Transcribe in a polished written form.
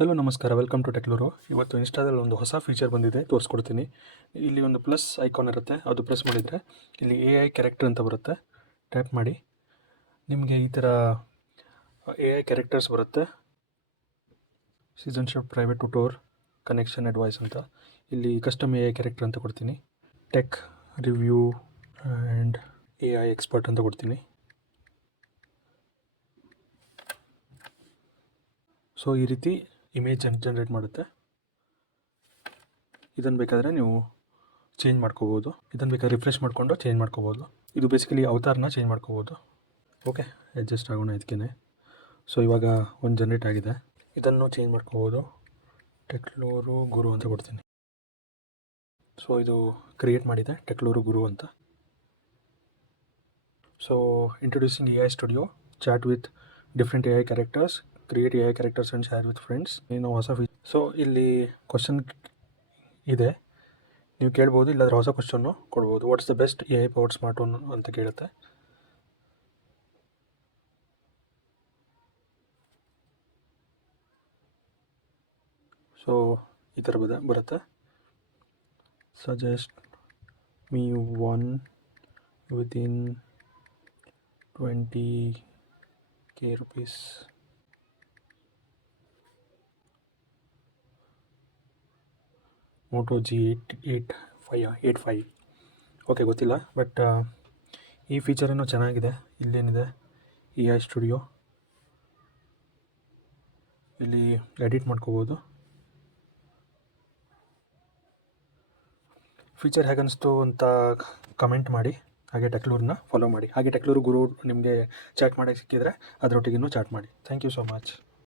Hello ನಮಸ್ಕಾರ, welcome to ಟೆಕ್ಲೂರು. ಇವತ್ತು ಇನ್ಸ್ಟಾದಲ್ಲಿ ಒಂದು ಹೊಸ ಫೀಚರ್ ಬಂದಿದೆ, ತೋರಿಸ್ಕೊಡ್ತೀನಿ. ಇಲ್ಲಿ ಒಂದು ಪ್ಲಸ್ ಐಕಾನ್ ಇರುತ್ತೆ, ಅದು ಪ್ರೆಸ್ ಮಾಡಿದರೆ ಇಲ್ಲಿ AI ಕ್ಯಾರೆಕ್ಟರ್ ಅಂತ ಬರುತ್ತೆ. ಟ್ಯಾಪ್ ಮಾಡಿ, ನಿಮಗೆ ಈ ಥರ AI ಕ್ಯಾರೆಕ್ಟರ್ಸ್ ಬರುತ್ತೆ. ಸೀಸನ್ಶಿಪ್, ಪ್ರೈವೇಟ್ ಟ್ಯೂಟೋರ್, ಕನೆಕ್ಷನ್ ಅಡ್ವೈಸ್ ಅಂತ. ಇಲ್ಲಿ ಕಸ್ಟಮ್ AI ಕ್ಯಾರೆಕ್ಟರ್ ಅಂತ ಕೊಡ್ತೀನಿ. Tech review and AI expert ಅಂತ ಕೊಡ್ತೀನಿ. ಸೊ ಈ ರೀತಿ ಇಮೇಜ್ ಜನರೇಟ್ ಮಾಡುತ್ತೆ. ಇದನ್ನು ಬೇಕಾದರೆ ನೀವು ಚೇಂಜ್ ಮಾಡ್ಕೋಬೋದು. ಇದನ್ನು ಬೇಕಾದ್ರೆ ರಿಫ್ರೆಶ್ ಮಾಡಿಕೊಂಡು ಚೇಂಜ್ ಮಾಡ್ಕೋಬೋದು. ಇದು ಬೇಸಿಕಲಿ ಅವತಾರನ ಚೇಂಜ್ ಮಾಡ್ಕೋಬೋದು. ಓಕೆ, ಅಡ್ಜಸ್ಟ್ ಆಗೋಣ ಇದಕ್ಕೆ. ಸೊ ಇವಾಗ ಒಂದು ಜನರೇಟ್ ಆಗಿದೆ, ಇದನ್ನು ಚೇಂಜ್ ಮಾಡ್ಕೋಬೋದು. ಟೆಕ್ಲೂರು ಗುರು ಅಂತ ಕೊಡ್ತೀನಿ. ಸೊ ಇದು ಕ್ರಿಯೇಟ್ ಮಾಡಿದೆ, ಟೆಕ್ಲೂರು ಗುರು ಅಂತ. So introducing AI studio, chat with different AI characters, create AI characters and share with friends. ಏನೋ ಹೊಸ ಸೊ ಇಲ್ಲಿ ಕ್ವಶನ್ ಇದೆ, ನೀವು ಕೇಳ್ಬೋದು. ಇಲ್ಲಾಂದರೆ ಹೊಸ ಕ್ವಶನ್ನು ಕೊಡ್ಬೋದು. What's the best AI powered smart phone ಅಂತ ಕೇಳುತ್ತೆ. ಸೊ ಈ ಥರ ಬರುತ್ತೆ. Suggest me one within 20K rupees. Moto G85. Okay, ಗೊತ್ತಿಲ್ಲ, ಬಟ್ ಈ ಫೀಚರೇನೋ ಚೆನ್ನಾಗಿದೆ. ಇಲ್ಲೇನಿದೆ, AI ಸ್ಟುಡಿಯೋ, ಇಲ್ಲಿ ಎಡಿಟ್ ಮಾಡ್ಕೋಬೋದು. ಫೀಚರ್ ಹೇಗನ್ನಿಸ್ತು ಅಂತ ಕಮೆಂಟ್ ಮಾಡಿ. ಹಾಗೆ ಟೆಕ್ಲೂರನ್ನ ಫಾಲೋ ಮಾಡಿ. ಹಾಗೆ ಟೆಕ್ಲೂರು ಗುರು ನಿಮಗೆ ಚಾಟ್ ಮಾಡೋಕ್ಕೆ ಸಿಕ್ಕಿದರೆ ಅದರೊಟ್ಟಿಗೂ ಚಾಟ್ ಮಾಡಿ. Thank you so much.